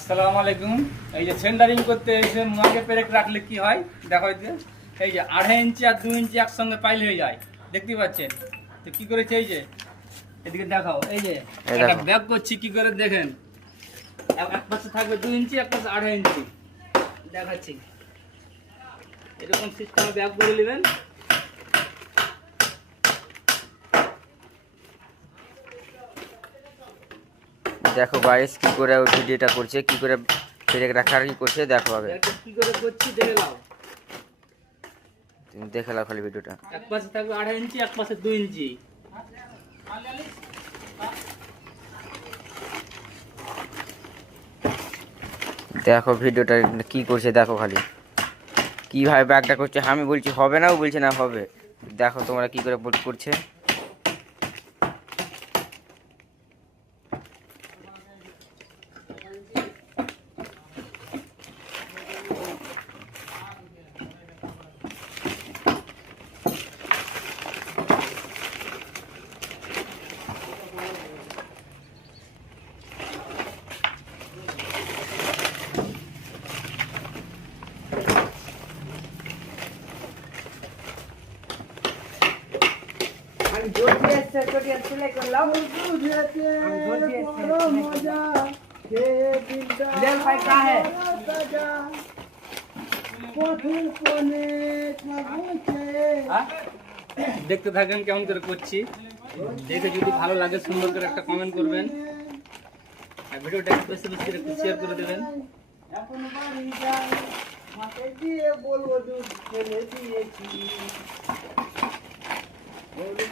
আসসালামু আলাইকুম। এই যে সেন্টারিং করতে এসে মুয়াকে পেরেক রাখলে কি হয় দেখো। এই যে 2.5 ইঞ্চি আর 2 ইঞ্চি একসঙ্গে পাইল হয়ে যায়, দেখতে পাচ্ছেন তো কি করেছে। এই যে এদিকে দেখাও, এই যে একটা ব্যাগ করছি কি করে দেখেন। এক পাশে থাকবে 2 ইঞ্চি, এক পাশে 2.5 ইঞ্চি দেখাচ্ছি। এরকম সিস্টেমে ব্যাগ করে নেবেন। দেখো গাইস কি করে ভিডিওটা করছে, কি করে পেরেক রাখার কি করছে দেখো। আগে কি করে করছি দেখে নাও, তুমি দেখে নাও খালি ভিডিওটা। এক পাশে থাকবে 2.5 ইঞ্চি, এক পাশে 2 ইঞ্চি। দেখো ভিডিওটা কি করছে দেখো, খালি কিভাবে ব্যাগটা করছে। আমি বলছি হবে না, ও বলছে না হবে। দেখো তোমরা কি করে করছে। দেখতে থাকেন কেমন করে করছি, দেখে যদি ভালো লাগে সুন্দর করে একটা কমেন্ট করবেন, আর ভিডিওটা একটু বেশি বেশি করে একটু শেয়ার করে দেবেন। এখন বাড়ি যাই মাকে দিয়ে বলবো দুধ ফেলে দিয়েছি বলবো